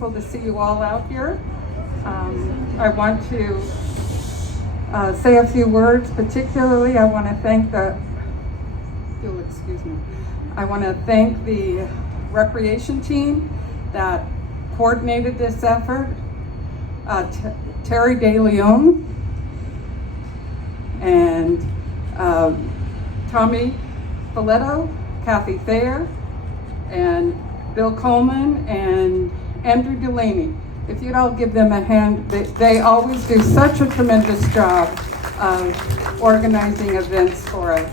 wonderful to see you all out here. I want to say a few words. Particularly, I want to thank you'll excuse me. I want to thank the recreation team that coordinated this effort. Terry De Leon and Tommy Folletto, Kathy Thayer, and Bill Coleman and Andrew Delaney. If you'd all give them a hand, they always do such a tremendous job of organizing events for us.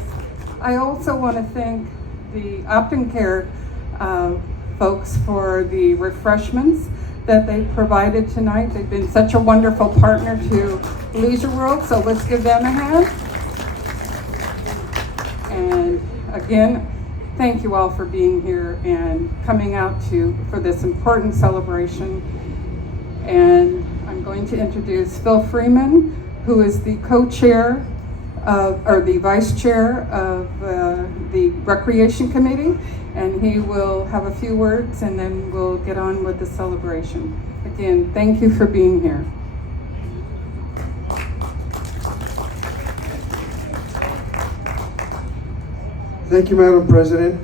I also want to thank the Optum Care folks for the refreshments that they provided tonight. They've been such a wonderful partner to Leisure World, so let's give them a hand. And again, thank you all for being here and coming out for this important celebration. And I'm going to introduce Phil Freeman, who is the co-chair or the vice chair of the Recreation Committee, and he will have a few words and then we'll get on with the celebration. Again, thank you for being here. Thank you, Madam President,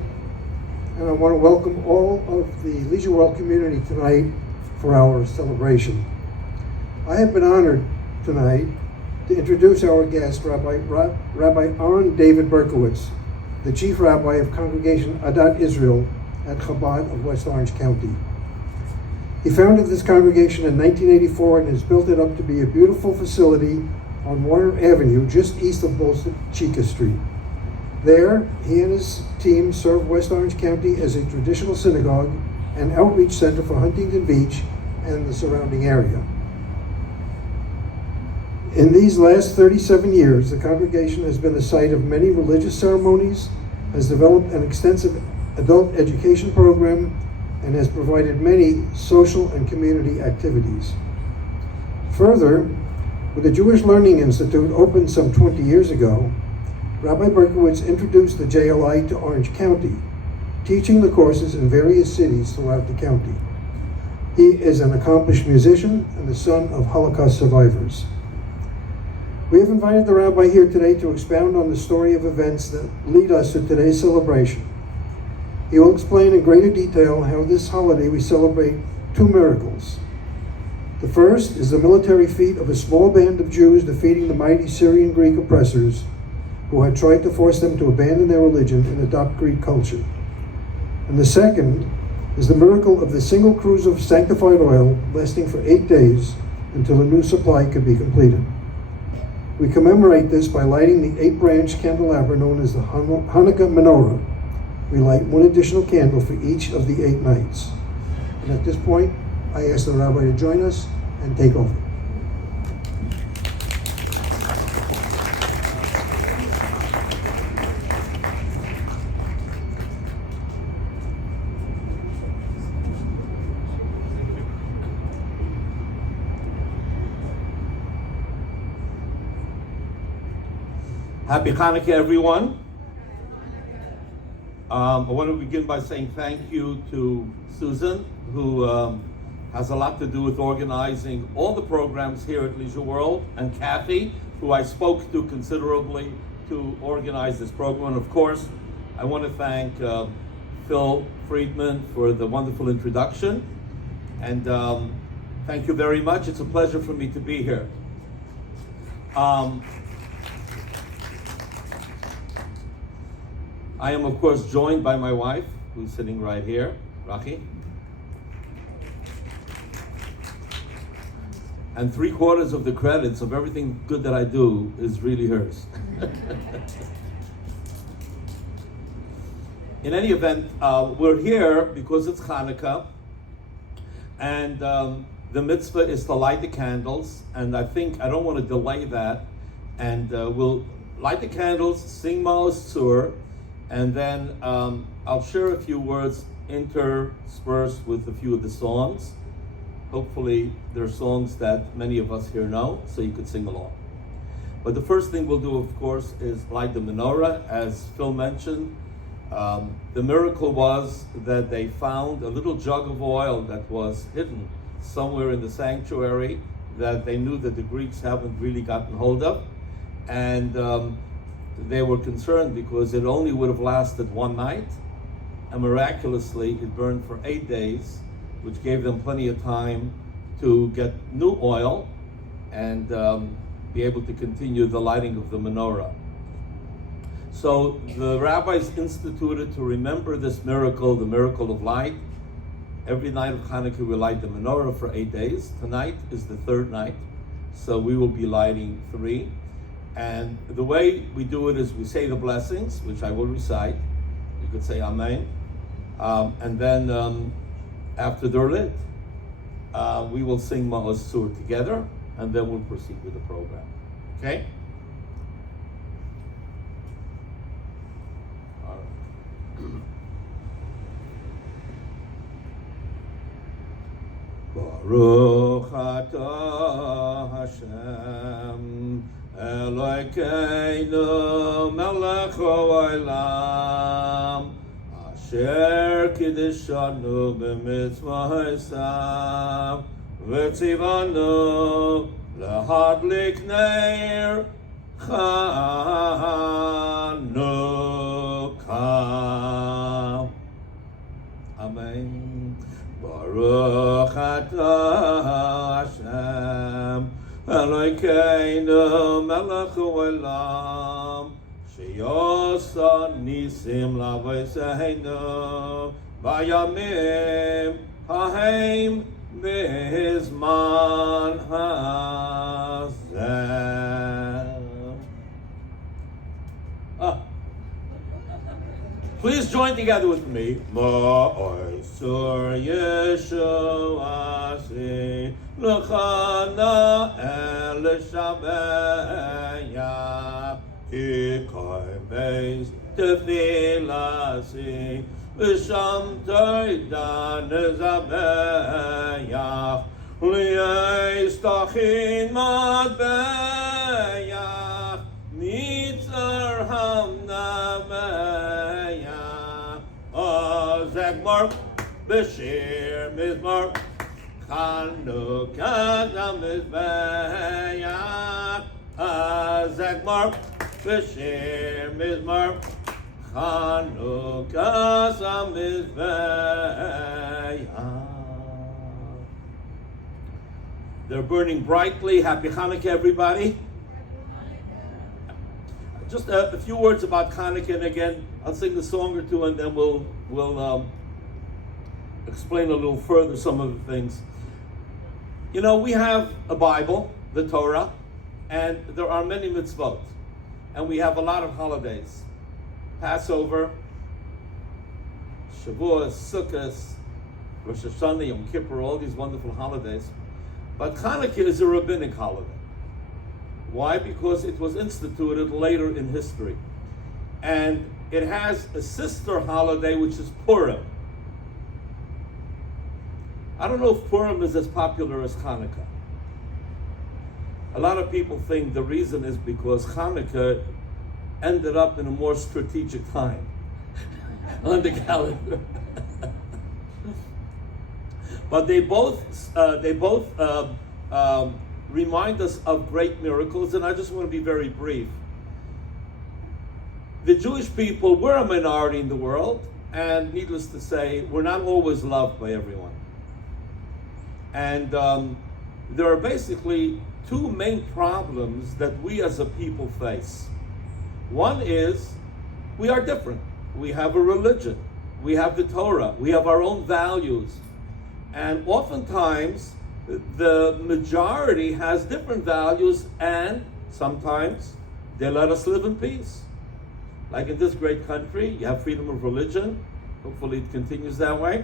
and I want to welcome all of the Leisure World community tonight for our celebration. I have been honored tonight to introduce our guest, Rabbi Aaron David Berkowitz, the Chief Rabbi of Congregation Adat Israel at Chabad of West Orange County. He founded this congregation in 1984 and has built it up to be a beautiful facility on Warner Avenue, just east of Bolshevika Street. There, he and his team serve West Orange County as a traditional synagogue and outreach center for Huntington Beach and the surrounding area. In these last 37 years, the congregation has been the site of many religious ceremonies, has developed an extensive adult education program, and has provided many social and community activities. Further, with the Jewish Learning Institute opened some 20 years ago, Rabbi Berkowitz introduced the JLI to Orange County, teaching the courses in various cities throughout the county. He is an accomplished musician and the son of Holocaust survivors. We have invited the rabbi here today to expound on the story of events that lead us to today's celebration. He will explain in greater detail how this holiday we celebrate two miracles. The first is the military feat of a small band of Jews defeating the mighty Syrian Greek oppressors who had tried to force them to abandon their religion and adopt Greek culture. And the second is the miracle of the single cruise of sanctified oil lasting for 8 days until a new supply could be completed. We commemorate this by lighting the 8-branch candelabra known as the Hanukkah Menorah. We light one additional candle for each of the 8 nights. And at this point, I ask the rabbi to join us and take over. Happy Hanukkah, everyone. I want to begin by saying thank you to Susan, who has a lot to do with organizing all the programs here at Leisure World, and Kathy, who I spoke to considerably to organize this program. And of course, I want to thank Phil Friedman for the wonderful introduction. And thank you very much. It's a pleasure for me to be here. I am, of course, joined by my wife, who's sitting right here, Rachi. And 3/4 of the credits of everything good that I do is really hers. In any event, we're here because it's Hanukkah, and the mitzvah is to light the candles, and I don't want to delay that, and we'll light the candles, sing Maoz Tzur, and then I'll share a few words interspersed with a few of the songs. Hopefully they're songs that many of us here know, so you could sing along. But the first thing we'll do, of course, is light the menorah. As Phil mentioned, The miracle was that they found a little jug of oil that was hidden somewhere in the sanctuary that they knew that the Greeks haven't really gotten hold of. And they were concerned because it only would have lasted one night. And miraculously, it burned for 8 days, which gave them plenty of time to get new oil and be able to continue the lighting of the menorah. So the rabbis instituted to remember this miracle, the miracle of light. Every night of Hanukkah we light the menorah for 8 days. Tonight is the third night, so we will be lighting 3. And the way we do it is we say the blessings, which I will recite. You could say Amen. And then after they're lit, we will sing Ma'oz Sur together, and then we'll proceed with the program. Okay? Baruch atah Hashem Elokeinu melech haolam asher kiddushanu b'mitzvosav v'tzivanu lehadlik ner Chanukah. Amen. Baruch atah Hashem Elokeinu melech haolam sheyosa nisim l'avoseinu bayamim hahem b'zman hazeh. Please join together with me. Ma'asur Yeshuasi l'chana el shabeya kikoi beis tefilasi v'sham toida nezabeya li'estachin madbeya Nitzer hamnameya Zegmar B'shir Mizmar Chanukah Mizbeya Zegmar B'shir Mizmar Chanukah Mizbeya. They're burning brightly. Happy Hanukkah, everybody. Just a few words about Hanukkah, and again, I'll sing the song or two, and then we'll explain a little further some of the things. You know, we have a Bible, the Torah, and there are many mitzvot, and we have a lot of holidays: Passover, Shavuos, Sukkot, Rosh Hashanah, Yom Kippur, all these wonderful holidays. But Hanukkah is a rabbinic holiday. Why? Because it was instituted later in history. And it has a sister holiday, which is Purim. I don't know if Purim is as popular as Hanukkah. A lot of people think the reason is because Hanukkah ended up in a more strategic time on the calendar. But they both remind us of great miracles, and I just want to be very brief. The Jewish people, we're a minority in the world, and needless to say, we're not always loved by everyone. And there are basically two main problems that we as a people face. One is we are different. We have a religion. We have the Torah. We have our own values. And oftentimes, the majority has different values, and sometimes they let us live in peace. Like in this great country, you have freedom of religion. Hopefully it continues that way.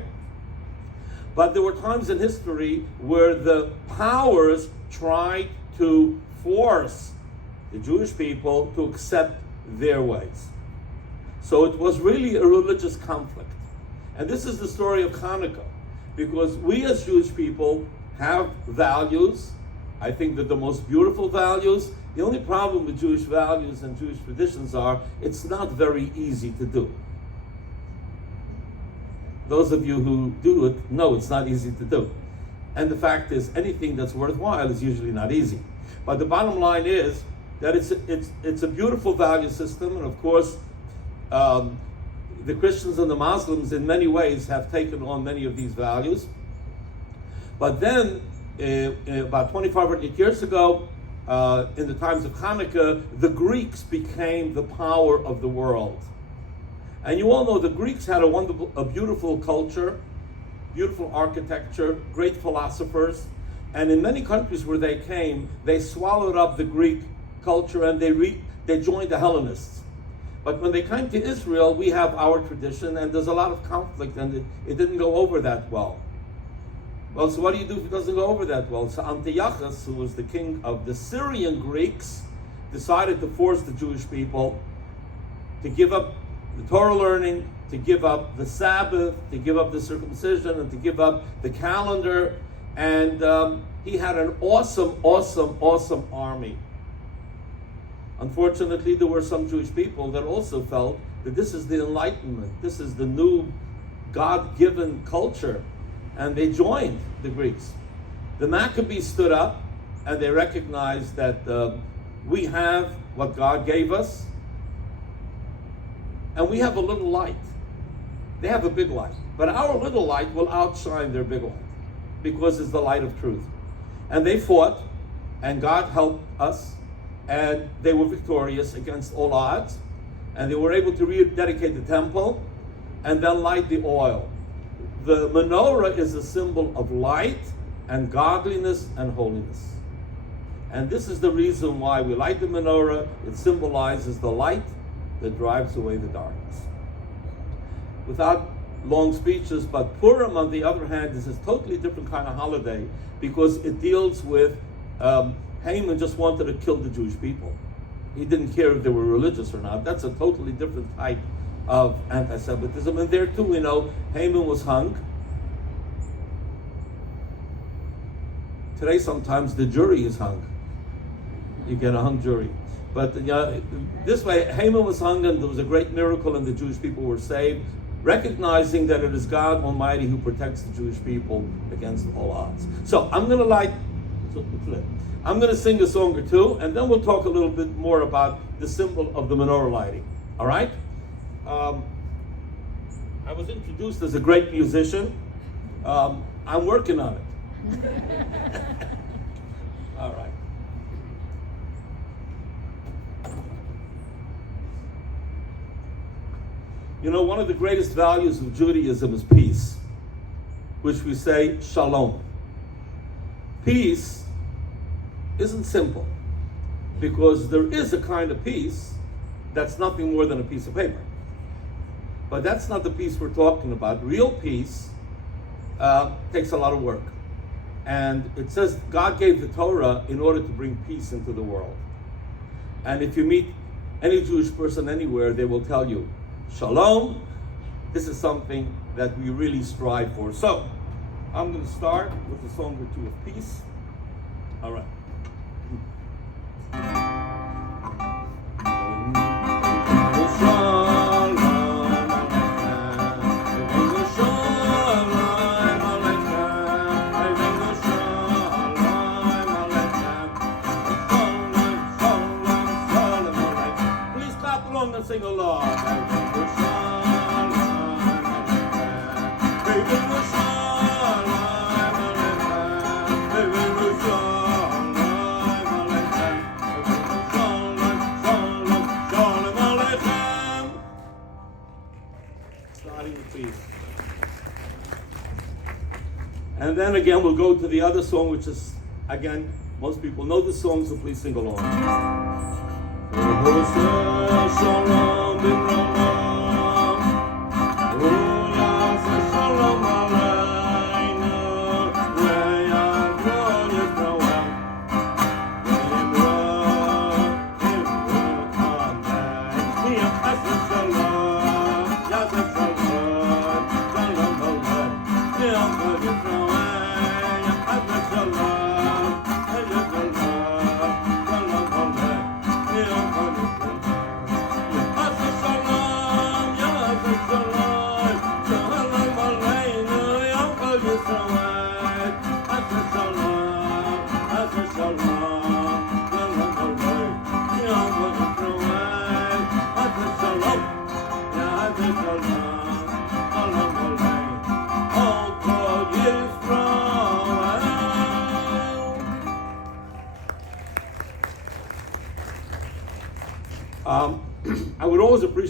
But there were times in history where the powers tried to force the Jewish people to accept their ways. So it was really a religious conflict. And this is the story of Hanukkah, because we as Jewish people have values. I think that the most beautiful values. The only problem with Jewish values and Jewish traditions are it's not very easy to do. Those of you who do it know it's not easy to do. And the fact is, anything that's worthwhile is usually not easy. But the bottom line is that it's a beautiful value system, and of course, the Christians and the Muslims in many ways have taken on many of these values. But then, about 2,500 years ago, in the times of Hanukkah, the Greeks became the power of the world. And you all know the Greeks had a beautiful culture, beautiful architecture, great philosophers, and in many countries where they came, they swallowed up the Greek culture and they joined the Hellenists. But when they came to Israel, we have our tradition, and there's a lot of conflict, and it didn't go over that well. Well, so what do you do if it doesn't go over that well? So Antiochus, who was the king of the Syrian Greeks, decided to force the Jewish people to give up the Torah learning, to give up the Sabbath, to give up the circumcision, and to give up the calendar. And he had an awesome army. Unfortunately, there were some Jewish people that also felt that this is the Enlightenment, this is the new God-given culture, and they joined the Greeks. The Maccabees stood up, and they recognized that we have what God gave us, and we have a little light. They have a big light, but our little light will outshine their big light, because it's the light of truth. And they fought, and God helped us, and they were victorious against all odds, and they were able to rededicate the temple and then light the oil. The menorah is a symbol of light and godliness and holiness. And this is the reason why we light the menorah. It symbolizes the light that drives away the darkness. Without long speeches, but Purim, on the other hand, is a totally different kind of holiday, because it deals with Haman just wanted to kill the Jewish people. He didn't care if they were religious or not. That's a totally different type of anti-Semitism. And there too, we know, Haman was hung. Today, sometimes the jury is hung. You get a hung jury. But this way, Haman was hung, and there was a great miracle, and the Jewish people were saved, recognizing that it is God Almighty who protects the Jewish people against all odds. So I'm going to sing a song or two, and then we'll talk a little bit more about the symbol of the menorah lighting. All right? I was introduced as a great musician. I'm working on it. All right. You know, one of the greatest values of Judaism is peace, which we say shalom. Peace isn't simple, because there is a kind of peace that's nothing more than a piece of paper. But that's not the peace we're talking about. Real peace takes a lot of work. And it says God gave the Torah in order to bring peace into the world. And if you meet any Jewish person anywhere, they will tell you, Shalom, this is something that we really strive for. So, I'm going to start with a song or two of peace. All right. Please clap along and sing along. And then again, we'll go to the other song, which is, again, most people know the song, so please sing along. Shalom.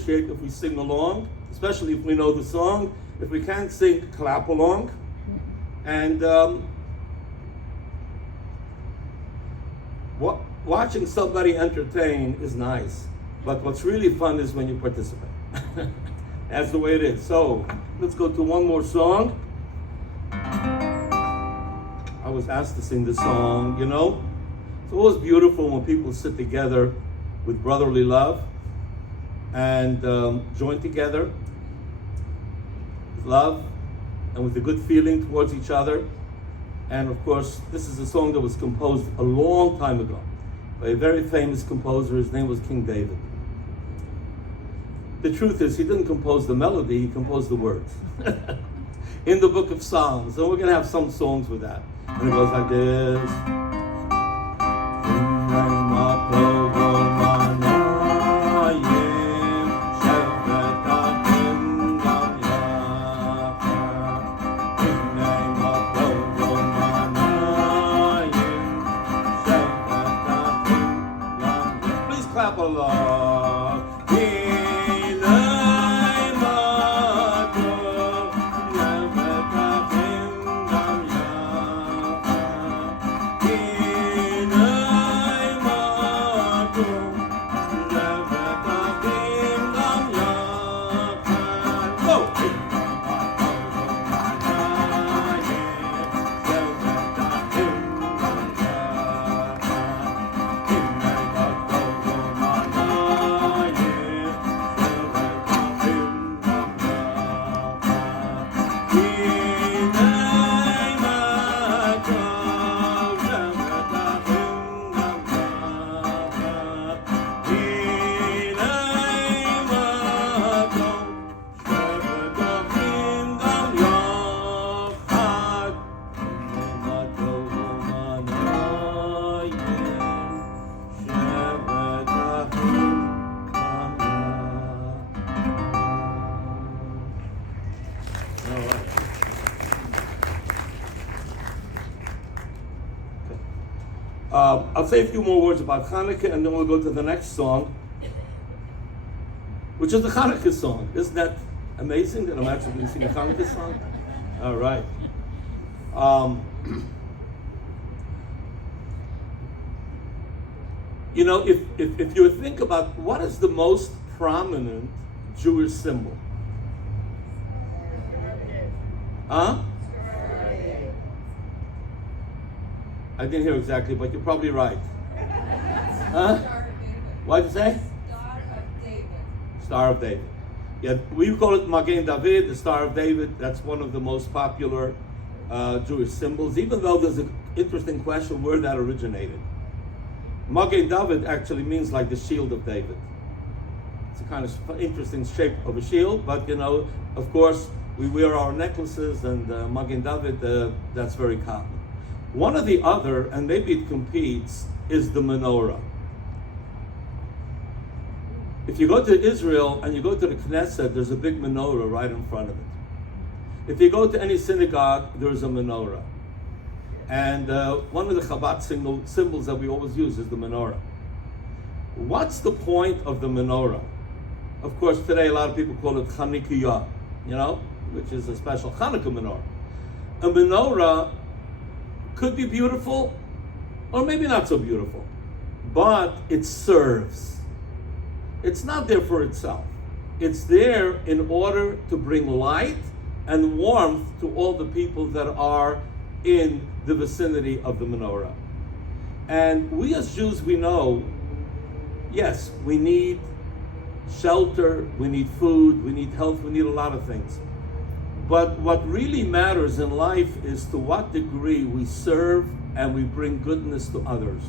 appreciate if we sing along, especially if we know the song. If we can't sing, clap along. And watching somebody entertain is nice, but what's really fun is when you participate. That's the way it is. So let's go to one more song. I was asked to sing this song, you know. It's always beautiful when people sit together with brotherly love and join together with love and with a good feeling towards each other. And of course, this is a song that was composed a long time ago by a very famous composer. His name was King David. The truth is, he didn't compose the melody, he composed the words. In the book of Psalms. And we're going to have some songs with that. And it goes like this. Please clap along. I'll say a few more words about Hanukkah and then we'll go to the next song, which is the Hanukkah song. Isn't that amazing that I'm actually going to sing a Hanukkah song? All right. You know, if you think about what is the most prominent Jewish symbol? Huh? I didn't hear exactly, but you're probably right. Huh? What'd you say? Star of David. Star of David. Yeah, we call it Magen David, the Star of David. That's one of the most popular Jewish symbols, even though there's an interesting question where that originated. Magen David actually means like the shield of David. It's a kind of interesting shape of a shield, but you know, of course, we wear our necklaces and Magen David, that's very common. One or the other, and maybe it competes, is the menorah. If you go to Israel and you go to the Knesset, there's a big menorah right in front of it. If you go to any synagogue, there's a menorah. And one of the Chabad symbols that we always use is the menorah. What's the point of the menorah? Of course, today a lot of people call it Chanukiah, you know, which is a special Hanukkah menorah. A menorah could be beautiful, or maybe not so beautiful, but it serves. It's not there for itself. It's there in order to bring light and warmth to all the people that are in the vicinity of the menorah. And we as Jews, we know, yes, we need shelter, we need food, we need health, we need a lot of things. But what really matters in life is to what degree we serve and we bring goodness to others.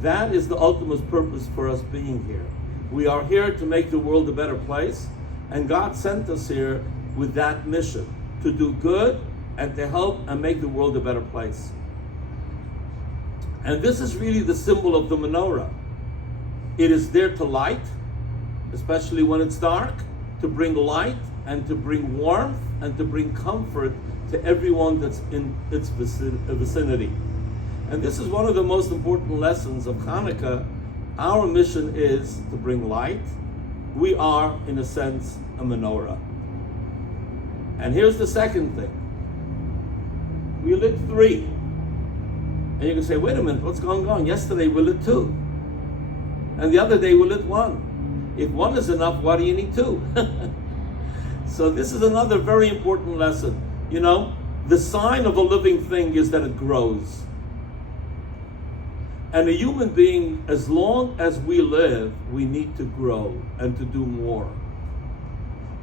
That is the ultimate purpose for us being here. We are here to make the world a better place, and God sent us here with that mission, to do good and to help and make the world a better place. And this is really the symbol of the menorah. It is there to light, especially when it's dark, to bring light and to bring warmth and to bring comfort to everyone that's in its vicinity. And this is one of the most important lessons of Hanukkah. Our mission is to bring light we are, in a sense, a menorah. And here's the second thing. We lit 3. And you can say, wait a minute, what's going on? Yesterday we lit 2. And the other day we lit 1. If 1 is enough, why do you need 2? So this is another very important lesson. You know, the sign of a living thing is that it grows. And a human being, as long as we live, we need to grow and to do more.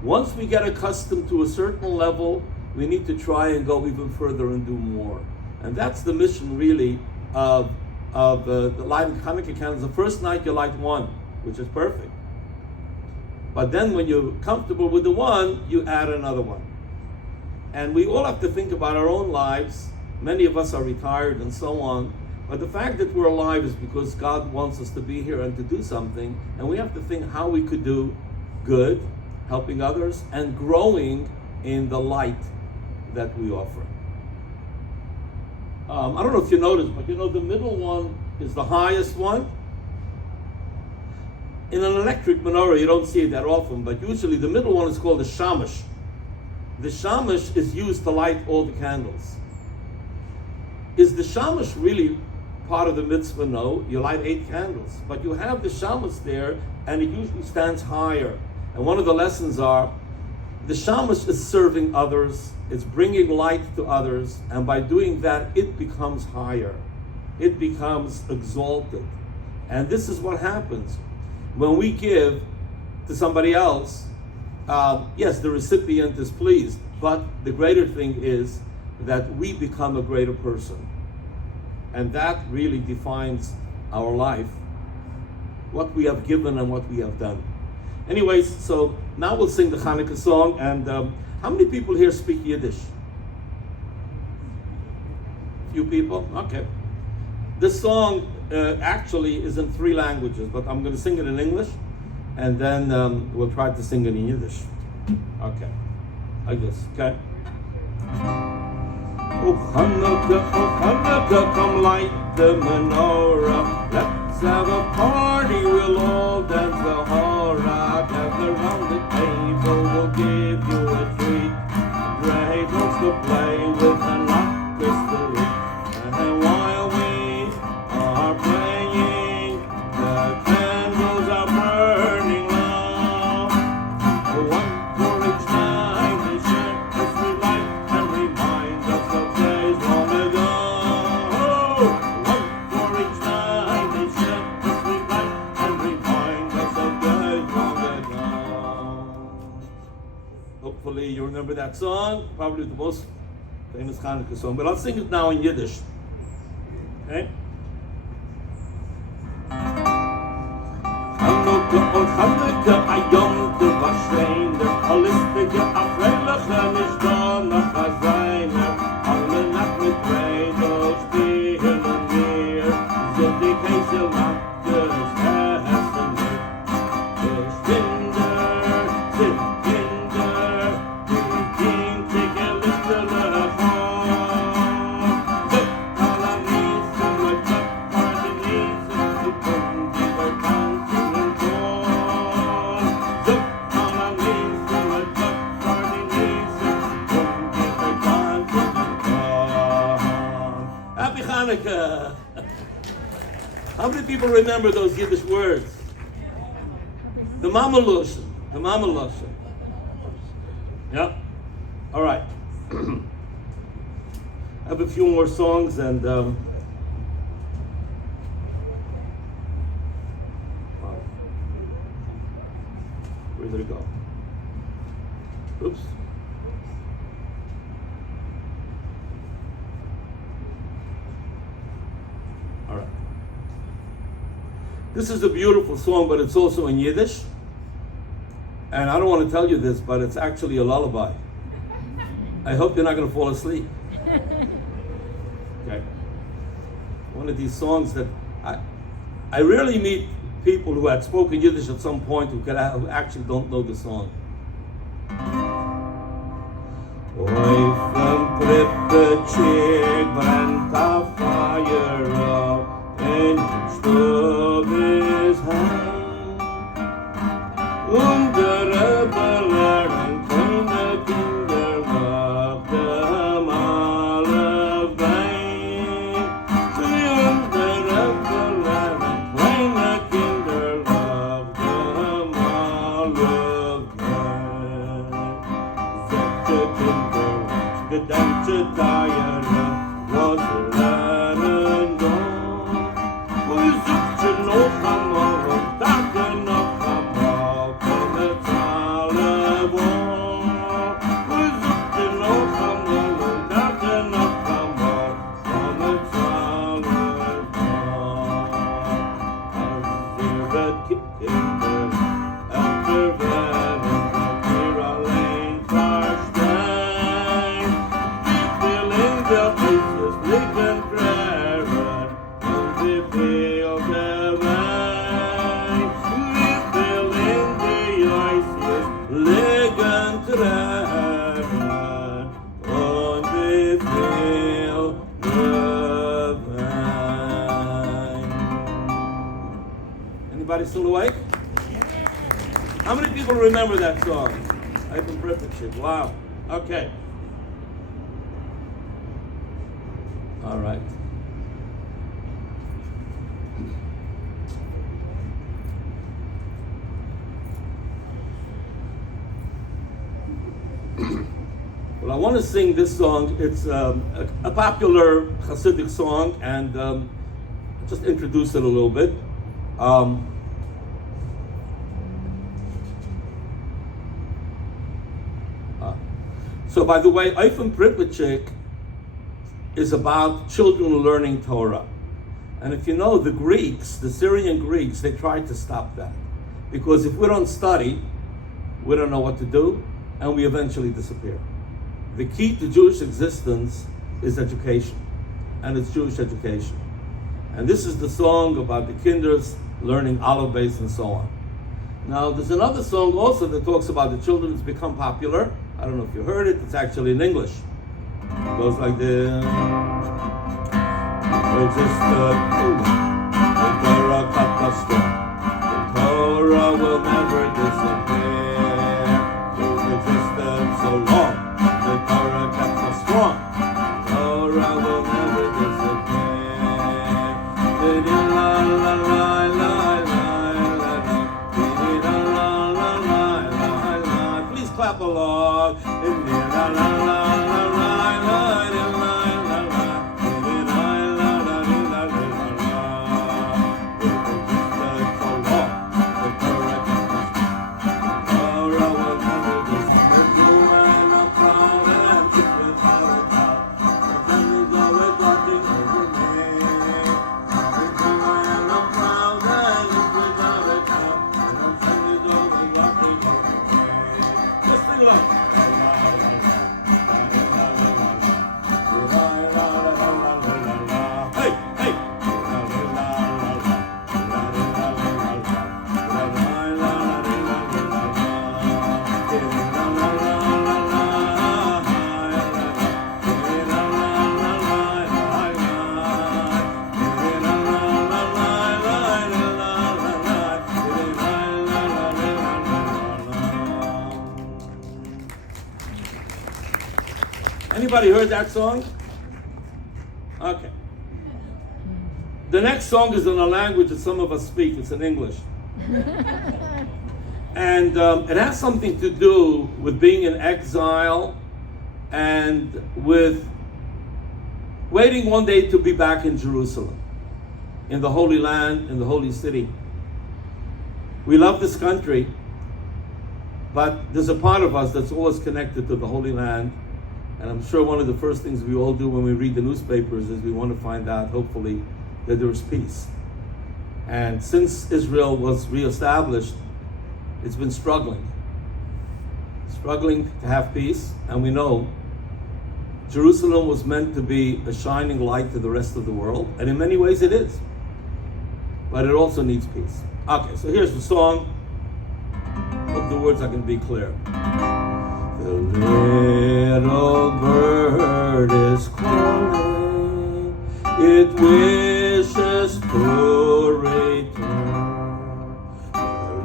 Once we get accustomed to a certain level, we need to try and go even further and do more. And that's the mission, really, of the lighting Hanukkah candles. The first night you light 1, which is perfect. But then when you're comfortable with the 1, you add another 1. And we all have to think about our own lives. Many of us are retired and so on. But the fact that we're alive is because God wants us to be here and to do something. And we have to think how we could do good, helping others, and growing in the light that we offer. I don't know if you noticed, but you know the middle one is the highest one. In an electric menorah, you don't see it that often, but usually the middle one is called the shamash. The shamash is used to light all the candles. Is the shamash really part of the mitzvah? No, you light 8 candles, but you have the shamash there, and it usually stands higher. And one of the lessons are, the shamash is serving others, it's bringing light to others, and by doing that, it becomes higher. It becomes exalted. And this is what happens. When we give to somebody else, yes, the recipient is pleased, but the greater thing is that we become a greater person. And that really defines our life, what we have given and what we have done. Anyways, so now we'll sing the Hanukkah song. And how many people here speak Yiddish? Few people? Okay. This song actually is in 3 languages, but I'm going to sing it in English, and then we'll try to sing it in Yiddish. Okay. Like this, okay? Oh Hanukkah, come light the menorah. Let's have a party, we'll all dance the hora. Gather round the table, we'll give you a treat. Great songs to play with and not mystery. And while we are playing, the candles are burning low. One for each night, they share as we light and remind us of days long ago. One for each night, they share as we light and remind us of days long ago. Hopefully you remember that song, probably the most famous Hanukkah song, but I'll sing it now in Yiddish. Okay? Hanukkah, a Yom Tov Hasheiner, a listige, a freiliche, nicht da noch a seiner. Alle Nacht mit Bredo stehen und wir, sind die Käse macht es essen mit. Die Kinder sind Kinder, die kindliche Lichtele vor. Sind alle Niesen mit Töpfer, die Niesen zu tun, die Bekannten im Tor. Sind alle Niesen mit Töpfer, die Niesen zu tun, die Bekannten im Tor. Happy Hanukkah! How many people remember those Yiddish words? The Mama Loshen. The Mama Loshen. Yeah? All right. I have a few more songs and wow. Where did it go? Oops. All right. This is a beautiful song, but it's also in Yiddish. And I don't want to tell you this, but it's actually a lullaby. I hope you're not going to fall asleep. Okay. One of these songs that I rarely meet people who had spoken Yiddish at some point who actually don't know the song. Auf dem Prippetschig brennt a fire up, in the stove is high. gedenkt tijden was leren door. We zoeken nog allemaal, dagen nog allemaal, van het alle woord. We zoeken nog allemaal, dagen nog allemaal, van het alle woord. Als je het kinderen achterweg, weer alleen verstaan. Diep in de voetjes liggen treren, en die veel de wijn. Diep in de ijsjes liggen treren, en die veel de wijn. Anybody still awake? How many people remember that song? I've been privileged. Wow. Okay. All right. Well, I want to sing this song. It's a popular Hasidic song, and just introduce it a little bit. So, by the way, Eifem Pripyatchik is about children learning Torah. And if you know, the Greeks, the Syrian Greeks, they tried to stop that. Because if we don't study, we don't know what to do, and we eventually disappear. The key to Jewish existence is education, and it's Jewish education. And this is the song about the kinders learning Aleph Beis and so on. Now, there's another song also that talks about the children that's become popular. I don't know if you heard it, it's actually in English. It goes like this. It's just the Torah kept us strong. The Torah will never disappear. It existed so long. The Torah kept us strong. Torah will never disappear. Please clap along. Anybody heard that song? Okay. The next song is in a language that some of us speak. It's in English. And it has something to do with being in exile and with waiting one day to be back in Jerusalem, in the Holy Land, in the Holy City. We love this country, but there's a part of us that's always connected to the Holy Land. And I'm sure one of the first things we all do when we read the newspapers is we want to find out, hopefully, that there is peace. And since Israel was reestablished, it's been struggling to have peace. And we know Jerusalem was meant to be a shining light to the rest of the world. And in many ways it is. But it also needs peace. Okay, so here's the song. Hope the words are going to be clear. The little bird is calling, it wishes to return.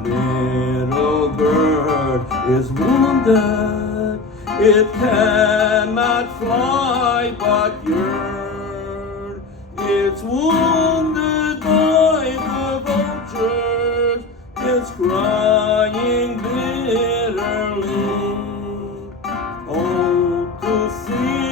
The little bird is wounded, it cannot fly but yearn. It's wounded by the vultures, it's crying bitterly. Oh, to see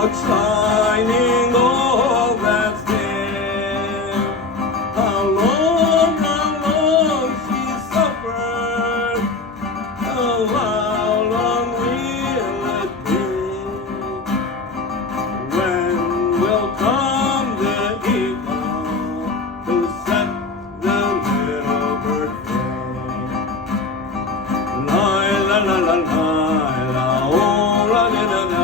outshining all that's there. How long she suffered, how long will it be? When will come the eagle to set the little bird free? La la la la la la, oh la la la la.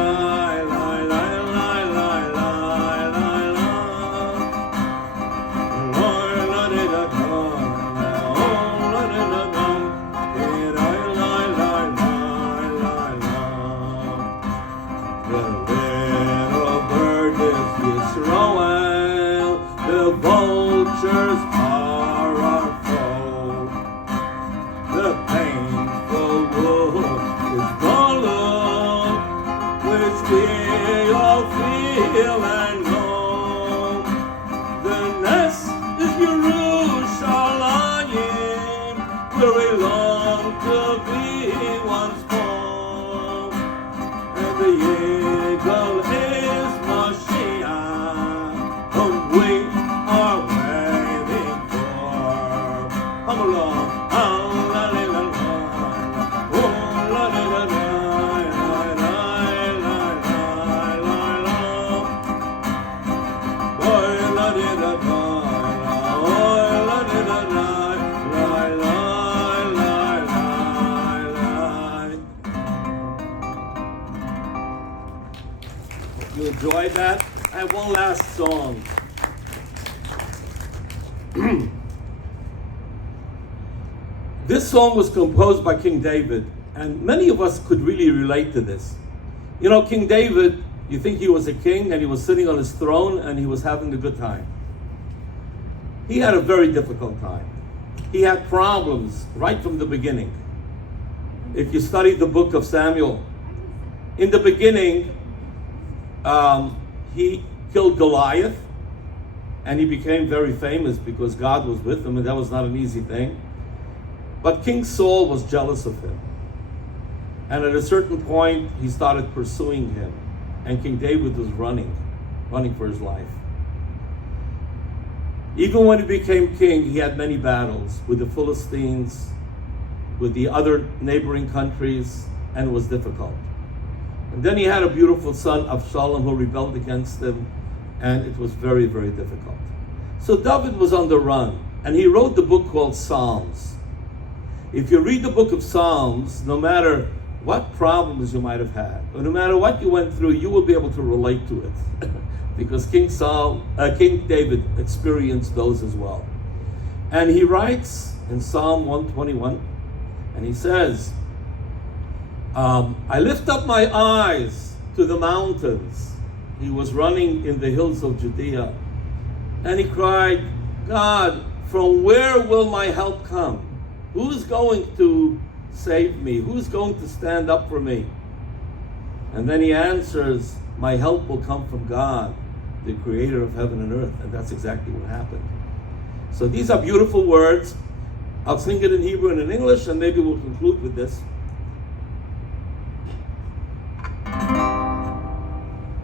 The vultures are our foe. The painful wound is gone, which we all feel and know. The nest is Jerusalem, where we long to be once more. And the eagle is Mashiach, whom we are waiting for. Come along, oh la la la la, oh la la la la, la la la la la, oh la la la la, oh la la la la, la la la la. You enjoyed that? I have one last song. This song was composed by King David, and many of us could really relate to this. You know, King David, you think he was a king and he was sitting on his throne and he was having a good time. He had a very difficult time. He had problems right from the beginning. If you study the book of Samuel, in the beginning, he killed Goliath, and he became very famous because God was with him, and that was not an easy thing. But King Saul was jealous of him. And at a certain point, he started pursuing him. And King David was running for his life. Even when he became king, he had many battles with the Philistines, with the other neighboring countries, and it was difficult. And then he had a beautiful son, Absalom, who rebelled against him, and it was very, very difficult. So David was on the run, and he wrote the book called Psalms. If you read the book of Psalms, no matter what problems you might have had, or no matter what you went through, you will be able to relate to it. Because King David experienced those as well. And he writes in Psalm 121, and he says, I lift up my eyes to the mountains. He was running in the hills of Judea. And he cried, God, from where will my help come? Who's going to save me? Who's going to stand up for me? And then he answers, my help will come from God, the creator of heaven and earth. And that's exactly what happened. So these are beautiful words. I'll sing it in Hebrew and in English, and maybe we'll conclude with this.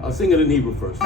I'll sing it in Hebrew first.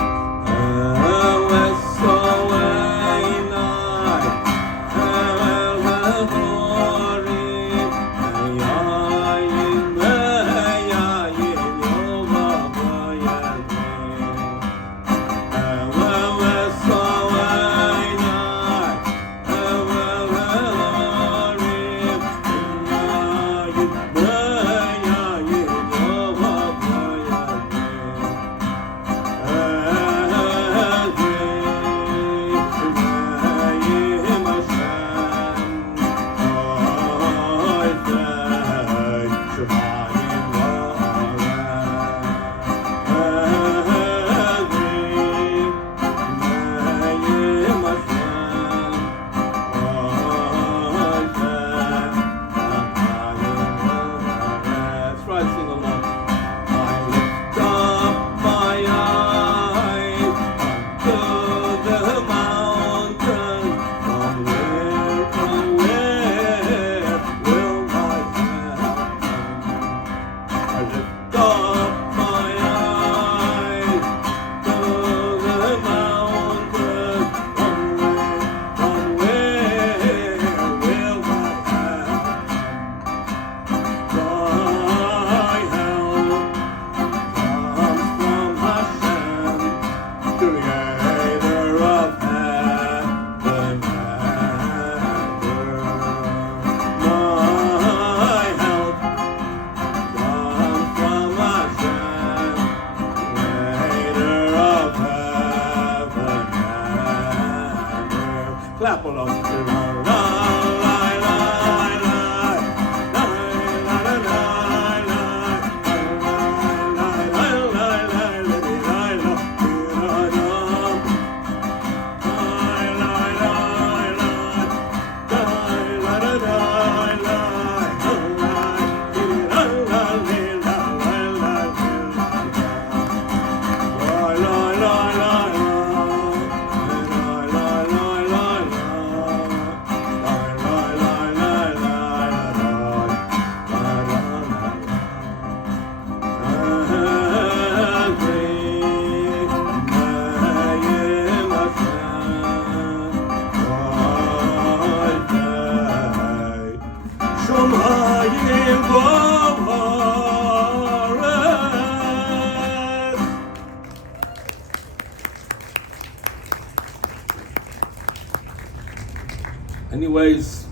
Anyways,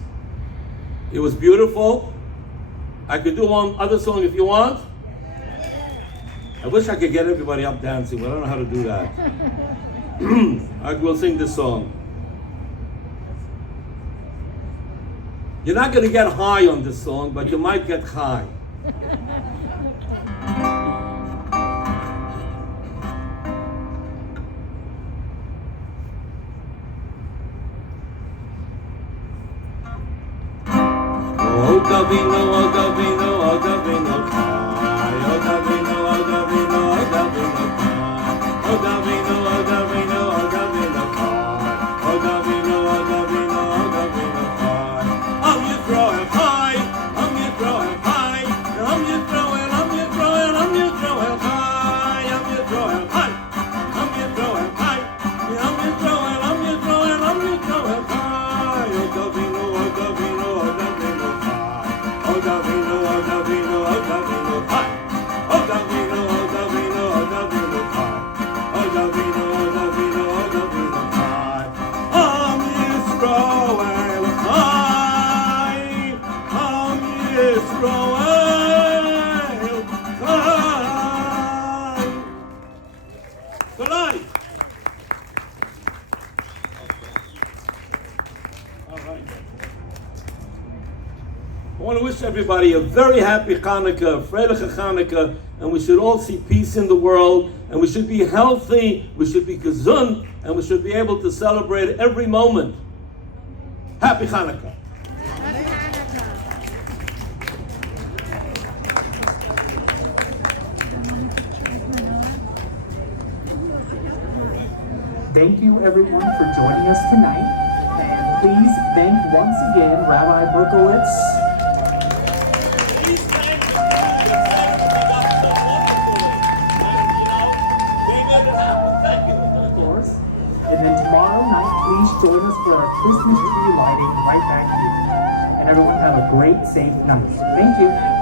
it was beautiful. I could do one other song if you want. I wish I could get everybody up dancing, but I don't know how to do that. I will sing this song. You're not going to get high on this song, but you might get high. Oh, Gavino, oh, Gavino, oh, Gavino, high. Oh, Gavino, oh, Gavino, oh, Gavino, high. Oh, Gavino, oh, Gavino, oh, Gavino, high. Oh, Gavino, oh, Gavino, oh, Gavino, high. You throw it high. You throw it high. You throw it, you throw it, you throw it high. You throw it high. You throw it high. You throw it, you throw it, you throw it high. Oh, Gavino, oh, Gavino, oh, Gavino, high. Oh, Gavino, oh, Gavino, oh, Gavino, high. Oh, Gavino, oh, Gavino, oh, Gavino, high. Oh, Gavino, oh, Gavino, oh, Gavino, high. Yisroel high. Yisroel high. Tonight. All right. I want to wish everybody a very happy Hanukkah, Freiliche Hanukkah, and we should all see peace in the world, and we should be healthy, we should be gesund, and we should be able to celebrate every moment. Happy Hanukkah. Thank you everyone for joining us tonight. And please thank once again Rabbi Berkowitz. Of course. And then tomorrow night, please join us for our Christmas tree lighting right back here. And everyone have a great, safe night. Thank you.